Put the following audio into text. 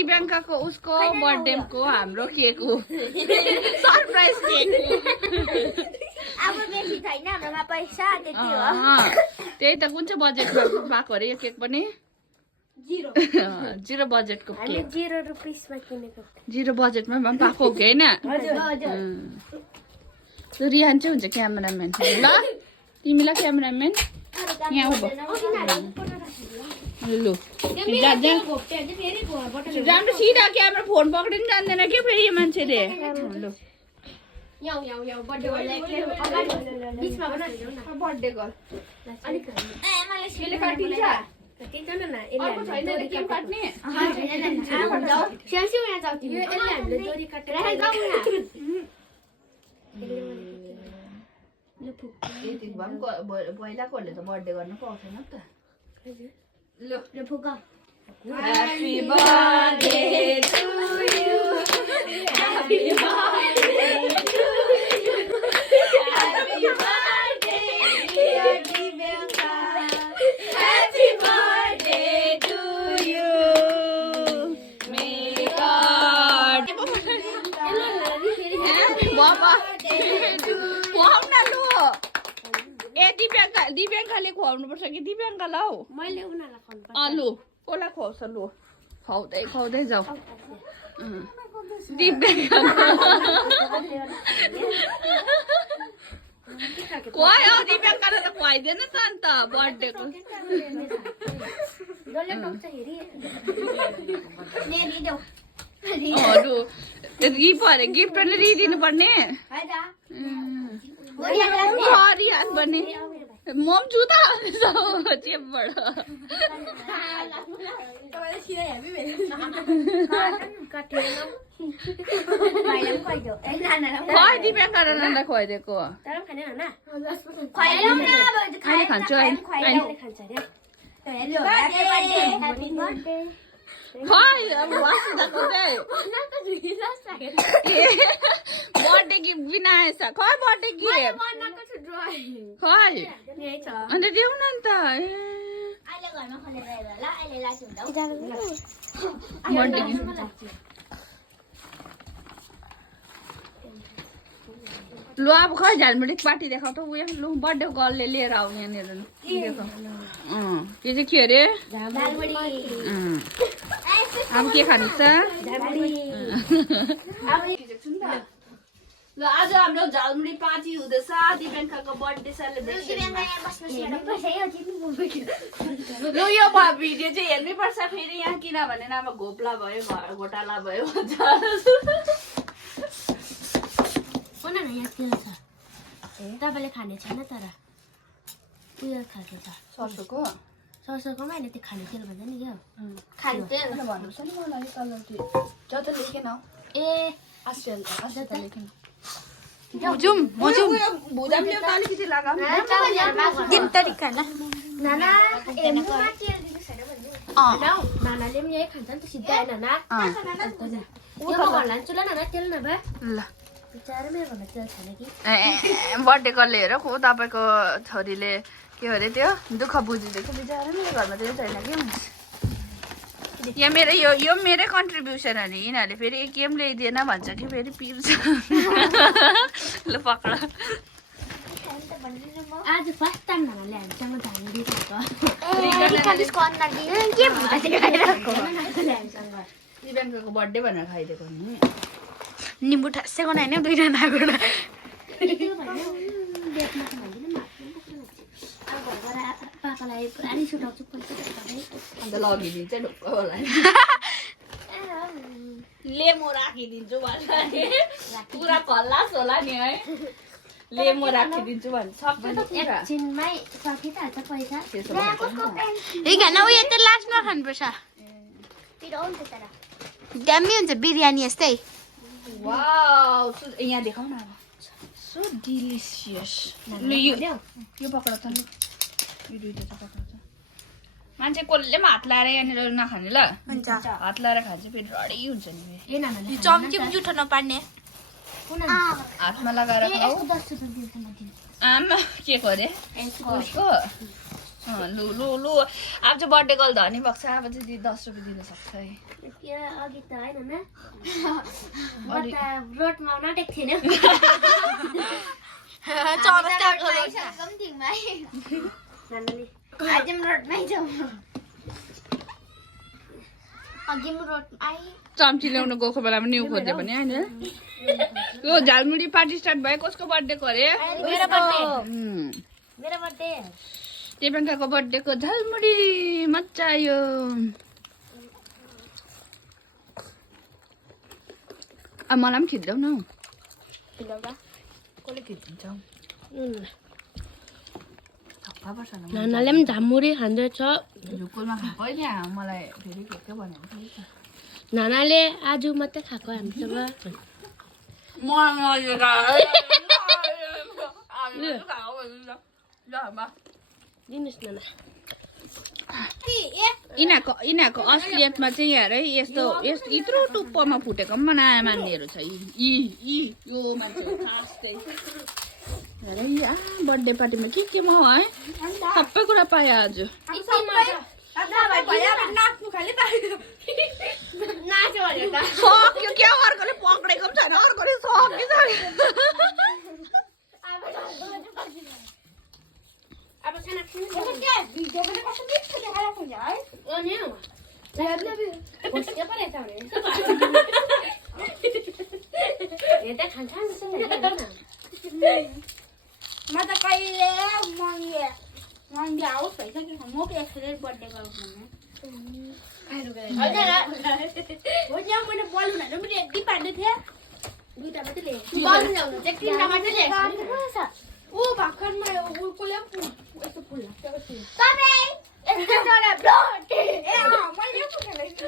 दिव्यांकाको उसको बर्थडेको हाम्रो केक हो सरप्राइज केक अब बेसी छैन हाम्रोमा पैसा त्यति हो त्यही त कुन चाहिँ बजेटमा पाएको अरे यो केक पनि 0 बजेटको केक 0 रुपैयाँमा किनेको 0 बजेटमा पनि पाएको हो कि होइन रिहान चाहिँ हुन्छ क्यामेराम्यान ल तिमीलाई क्यामेराम्यान यहाँ उभो लु राम्रो सिधा क्यामेरा फोन पक्रिनु जान्दैन के फेरि यो मान्छेले लु बर्थडे गर्ल पहिलाकोहरूले त बर्थडे गर्नु पाउँदैन नि त Happy birthday to you. Happy birthday to you. Happy birthday dear Divyanka. Happy birthday to you. May God. Baba. Wow na lu. दिव्यांकाले खुवाउनु पर्छ कि दिव्यांका लाऊ मैले उनीलाई खुवाउनु पर्छ लु कोला खुवाउँछ लु खुवाउँदै खुवाउँदै जाऊ दिव्यांका खुवाइ दिव्यांकाले त खुवाइदिएन त अन्त बर्थडेको गिफ्ट पनि दिनु पर्ने पनि मम जुत्ता चेपबाट दिव्यांका नानालाई खुवाइदिएको खान्छु बर्थडे गिफ्ट बिना आएछ खै बर्थडे गिफ्ट खै अन्त देऊ न अन्त बर्थडे गिफ्ट लु अब खै झालमुरी पार्टी देखाउ त उयो लु बर्थडे गर्लले लिएर आऊ यहाँनिर देखाउ त्यो चाहिँ के अरे अब के खानु छ ल आज हाम्रो झालमुरी पार्टी हुँदैछ दिव्यांकाको बर्थडे सेलिब्रेसन ल यो भिडियो चाहिँ हेर्नै पर्छ फेरि यहाँ किनभने नभए घोप्ला भयो घोटाला भयो तपाईँले खाने छैन तर उयो खाएको छ सरसोकोमा अहिले त्यो खाने तेल भन्छ नि क्या खाने तेल भन्नु छ नि मलाई कलर त्यो जता लेखेन ए नानाले पनि यही खान्छ नि त सिधै नाना चुला नाना तेल नभए बर्थडे गर्ले हेर को तपाईँको छोरीले के अरे त्यो दुःख बुझिदिएको बिचरा मेरो घरमा त्यो छैन के हुन्छ यहाँ मेरो यो मेरै कन्ट्रिब्युसन हो नि यिनीहरूले फेरि केम ल्याइदिएन भन्छ कि फेरि पिर्छ ल पक्र आज फर्स्ट टाइम नानाले हामीसँग झालमुरी दिव्यांकाको बर्थडे भनेर खाइदिएको नि निम्बु ठ्यास्सै बनाएन दुईजना नागोडा पापालाई पुरा रिस उठाउँछु अन्त लगिदिन्छ ढुक्क होला लेमो राखिदिन्छु भन्छ पुरा खल्लास होला नि है लेमो राखिदिन्छु भन्छ सक्छ त एकछिनमै सकिहाल्छ पैसा उयो त लास्टमा खानुपर्छ दामी हुन्छ बिरयानी जस्तै वाउ यहाँ देखाउ न सो डिलिसियस यो पक्र त यो दुईटा चाहिँ पक्र त मान्छे कसले पनि हात लाएर यहाँनिर नखाने ल हात लाएर खान्छ फेरि रडी हुन्छ नि चम्ची जुठो नपार्ने हातमा लगाएर खाऊ आमा के गरे लु लु लु अब चाहिँ बर्थडे गर्ल धनी भएको छ अब चाहिँ 10 रुपियाँ दिन सक्छ है अघि त होइन न म त रोडमा नटेको थिएन चम्ची ल्याउनु गएको बेलामा न्यु खोज्यो भने होइन यो झालमुरी पार्टी स्टार्ट भयो कसको बर्थडेको अरे मेरो बर्थडे देवङ्काको बर्थडेको झालमुरी मजा आयो अब मलाई पनि खिच्दैउ न कसले खिचिन्छ नानाले पनि झामुरी खाँदैछ झुकुलमा खाएको होइन मलाई फेरि के भनेको नानाले आज मात्रै खाएको हामीसँग दिनुहोस् नाना यिनीहरूको असलियतमा चाहिँ यहाँ है यस्तो यत्रो टुप्पोमा फुटेको पनि नयाँ मान्नेहरू छ यो मान्छे बर्थडे पार्टीमा के म है सबै कुरा पाएँ आज सक्यो क्या अर्कोले पक्रेको पनि छैन अर्कोले म त कहिले मङ्गे आओस् भइसक्यो म पो एक्सलेट बर्थडे गराउँछु मैले बलुनहरू पनि रेडी पार्दै थिएँ दुईटा मात्रै लिएँ बलुन ल्याउनु चाहिँ तिनवटा मात्रै ल्याएको ऊ भर्खरमा कसले पनि यस्तो फुल लाग्छ